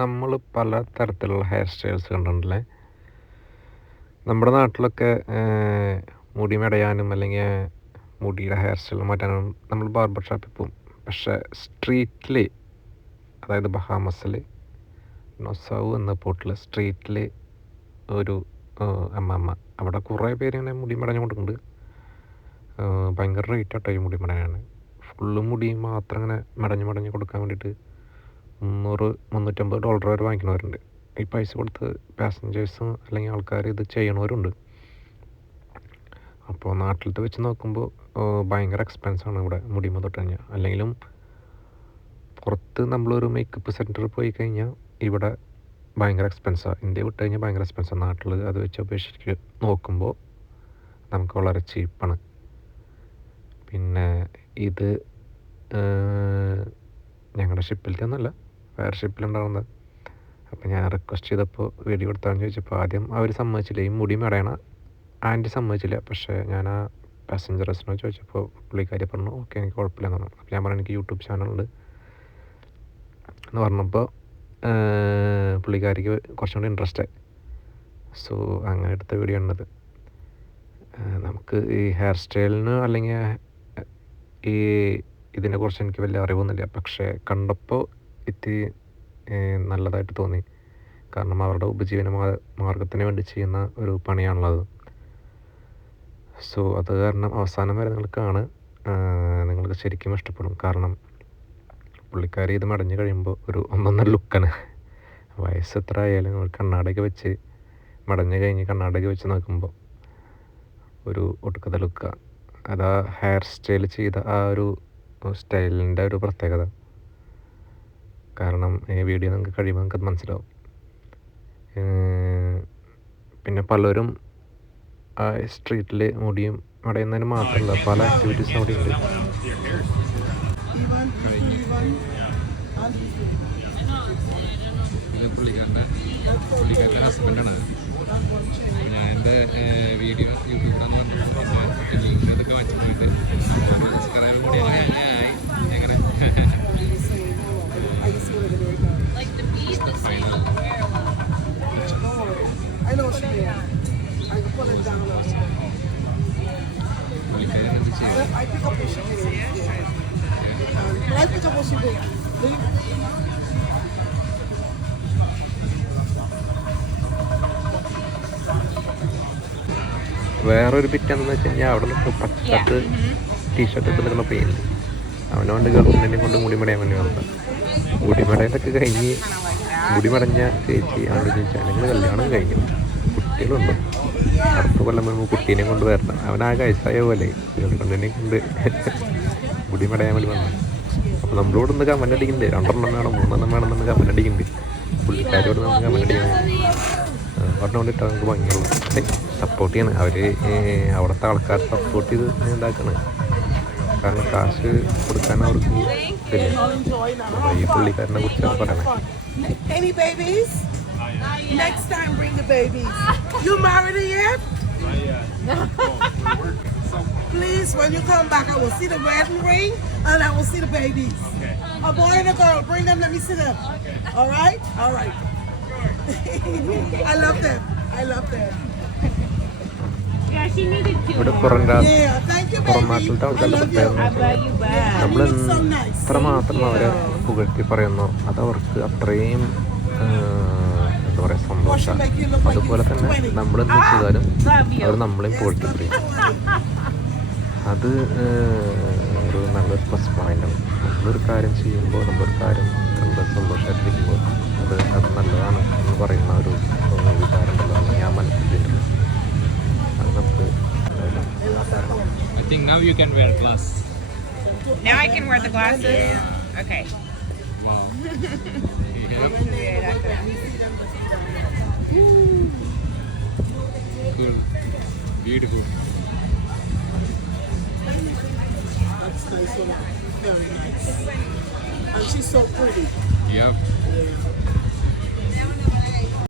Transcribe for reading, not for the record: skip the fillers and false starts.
നമ്മൾ പല തരത്തിലുള്ള ഹെയർ സ്റ്റൈൽസ് കണ്ടിട്ടുണ്ടല്ലേ. നമ്മുടെ നാട്ടിലൊക്കെ മുടി മെടയാനും അല്ലെങ്കിൽ മുടിയുടെ ഹെയർ സ്റ്റൈൽ മാറ്റാനും നമ്മൾ ബാർബർ ഷോപ്പിൽ പോകും. പക്ഷേ സ്ട്രീറ്റിൽ, അതായത് ബഹാമസിൽ നൊസവ് എന്ന പോർട്ടിൽ സ്ട്രീറ്റിൽ ഒരു അമ്മ അവിടെ കുറേ പേര് ഇങ്ങനെ മുടി മെടഞ്ഞു കൊടുക്കുന്നുണ്ട്. ഭയങ്കര റേറ്റ് ആട്ടോ ഈ മുടി മെടയാനാണ്. ഫുള്ള് മുടി മാത്രം ഇങ്ങനെ മെടഞ്ഞ് കൊടുക്കാൻ വേണ്ടിയിട്ട് $300-350 വരെ വാങ്ങിക്കുന്നവരുണ്ട്. ഈ പൈസ കൊടുത്ത് പാസഞ്ചേഴ്സും അല്ലെങ്കിൽ ആൾക്കാർ ഇത് ചെയ്യണവരുണ്ട്. അപ്പോൾ നാട്ടിലത്തെ വെച്ച് നോക്കുമ്പോൾ ഭയങ്കര എക്സ്പെൻസാണ് ഇവിടെ മുടിമ തൊട്ട് കഴിഞ്ഞാൽ. അല്ലെങ്കിലും പുറത്ത് നമ്മളൊരു മേക്കപ്പ് സെൻറ്ററിൽ പോയി കഴിഞ്ഞാൽ ഇവിടെ ഭയങ്കര എക്സ്പെൻസാണ്. ഇന്ത്യ വിട്ട് കഴിഞ്ഞാൽ ഭയങ്കര എക്സ്പെൻസാണ്. നാട്ടിൽ അത് വെച്ച് അപേക്ഷിച്ച് നോക്കുമ്പോൾ നമുക്ക് വളരെ ചീപ്പാണ്. പിന്നെ ഇത് ഞങ്ങളുടെ ഷിപ്പിലത്തെ ഒന്നുമല്ല, വേറെ ഷിപ്പിലുണ്ടാവുന്നത്. അപ്പോൾ ഞാൻ റിക്വസ്റ്റ് ചെയ്തപ്പോൾ വീഡിയോ എടുത്താന്ന് ചോദിച്ചപ്പോൾ ആദ്യം അവർ സമ്മതിച്ചില്ല, ഈ മുടി മെടയണ ആൻറ്റി സമ്മതിച്ചില്ല. പക്ഷേ ഞാൻ ആ പാസഞ്ചേഴ്സിനോട് ചോദിച്ചപ്പോൾ പുള്ളിക്കാരി പറഞ്ഞു ഓക്കെ എനിക്ക് കുഴപ്പമില്ലെന്ന് പറഞ്ഞു. അപ്പോൾ ഞാൻ പറഞ്ഞു എനിക്ക് യൂട്യൂബ് ചാനലുണ്ട് എന്ന് പറഞ്ഞപ്പോൾ പുള്ളിക്കാരിക്ക് കുറച്ചും കൂടി ഇൻട്രസ്റ്റ് ആയി. സോ അങ്ങനെ എടുത്ത വീഡിയോ ആണത്. നമുക്ക് ഈ ഹെയർ സ്റ്റൈലിന് അല്ലെങ്കിൽ ഇതിനെക്കുറിച്ച് എനിക്ക് വലിയ അറിവൊന്നുമില്ല. പക്ഷേ കണ്ടപ്പോൾ ഇത്തിരി നല്ലതായിട്ട് തോന്നി. കാരണം അവരുടെ ഉപജീവന മാർഗത്തിന് വേണ്ടി ചെയ്യുന്ന ഒരു പണിയാണുള്ളത്. സോ അത് കാരണം അവസാനം വരെ നിങ്ങൾക്ക് ശരിക്കും ഇഷ്ടപ്പെടും. കാരണം പുള്ളിക്കാരി ഇത് മടഞ്ഞു കഴിയുമ്പോൾ ഒരു ഒന്നൊന്നര ലുക്കാണ്. വയസ്സ് എത്ര ആയാലും കണ്ണാടയൊക്കെ വെച്ച് മടഞ്ഞു കഴിഞ്ഞ് കണ്ണാടയൊക്കെ വെച്ച് നോക്കുമ്പോൾ ഒരു ഒടുക്കത്തെ ലുക്കാണ്. അതാ ഹെയർ സ്റ്റൈൽ ചെയ്ത ആ ഒരു സ്റ്റൈലിൻ്റെ ഒരു പ്രത്യേകത. കാരണം ഈ വീഡിയോ നിങ്ങൾക്ക് കഴിയുമ്പോൾ നിങ്ങൾക്കത് മനസ്സിലാവും. പിന്നെ പലരും ആ സ്ട്രീറ്റിൽ മുടിയും മടയുന്നതിന് മാത്രമല്ല പല ആക്ടിവിറ്റീസും അവിടെ ഉണ്ട്. ഇത് പുള്ളിക്കാരൻ്റെ ഹസ്ബൻഡാണ്. ഞാൻ എൻ്റെ വീഡിയോ യൂട്യൂബിലാന്ന് പറഞ്ഞിട്ട് ലിങ്ക് ഇതൊക്കെ വാങ്ങിച്ചു പോയിട്ട് സബ്സ്ക്രൈബ് കൂടി ആയി. എങ്ങനെ വേറൊരു പിറ്റാന്ന് വെച്ച് കഴിഞ്ഞാൽ അവിടെ നിന്ന് പച്ചട്ട് ടീഷർട്ട് ഇട്ട് നിൽക്കുന്ന പെയിൻ അവനോണ്ട് ഗവൺമെൻറ്റിനെ കൊണ്ട് മുടി മടയാൻ വേണ്ടി വന്നത്. മുടി മടയിലൊക്കെ കഴിഞ്ഞ് മുടി മടഞ്ഞ ചേച്ചി അവനോട് ചോദിച്ചാൽ നിങ്ങൾ കല്യാണം കഴിഞ്ഞു, കുട്ടികളുണ്ടോ? അടുത്ത കൊല്ലം വരുമ്പോൾ കുട്ടീനെ കൊണ്ട് വരണം. അവനാ വയസ്സായ പോലെ ഗവൺമെൻറ്റിനെ കൊണ്ട് മുടി മടയാൻ വേണ്ടി വന്നു. അപ്പോൾ നമ്മളോട് നിന്ന് കമൻ്റ് അടിക്കുന്നുണ്ട്, 2 വേണം 3 വേണമെന്ന് കമൻ്റ് അടിക്കുന്നുണ്ട്. പുള്ളിക്കാരോട് നമ്മൾ കമൻ്റ് അടിക്കുന്നത് പറഞ്ഞുകൊണ്ടിട്ട് നമുക്ക് ഭംഗിയുള്ളൂ. സപ്പോർട്ട് ചെയ്യണം അവർ, അവിടുത്തെ ആൾക്കാർ സപ്പോർട്ട് ചെയ്ത് ഉണ്ടാക്കണം. കാരണം കാശ് കൊടുക്കാൻ അവർക്ക് ഇതില്ല. ഈ പുള്ളിക്കാരനെ കുറിച്ചാണ് പറയണത്. Please, when you come back, I will see the wedding ring and I will see the babies. Okay. A boy and a girl, bring them, let me see them. Okay. All right? All right. I love them. I love them. Yeah, she needed to. ഇവിടെ പുറം thank you, പുറം baby. നാട്ടിലത്തെ ആൾക്കാരുടെ പ്രത്യേകത നമ്മൾ എത്രമാത്രം അവരെ പുകഴ്ത്തി പറയുന്നു അതവർക്ക് അത്രയും എന്താ പറയുക സന്തോഷമാണ്. അതുപോലെ തന്നെ നമ്മളെന്ത് ചെയ്താലും അവർ നമ്മളെയും പുകഴ്ത്തി പറയും. അത് ഒരു നല്ലൊരു പ്ലസ് പോയിൻ്റാണ്. നമ്മളൊരു കാര്യം ചെയ്യുമ്പോൾ നമ്മളൊരു കാര്യം കണ്ട് സന്തോഷമായിട്ടിരിക്കുമ്പോൾ അത് നല്ലതാണ് എന്ന് പറയുന്ന ഒരു വികാരമുണ്ടല്ലോ, അത് ഞാൻ മനസ്സിലാക്കിയിട്ടുണ്ട്. അത് നമുക്ക് I think now you can wear glass. Now I can wear the glasses? Okay. Wow. Cool. Beautiful. That's nice one. Very nice. And she's so pretty. Yeah. Yeah.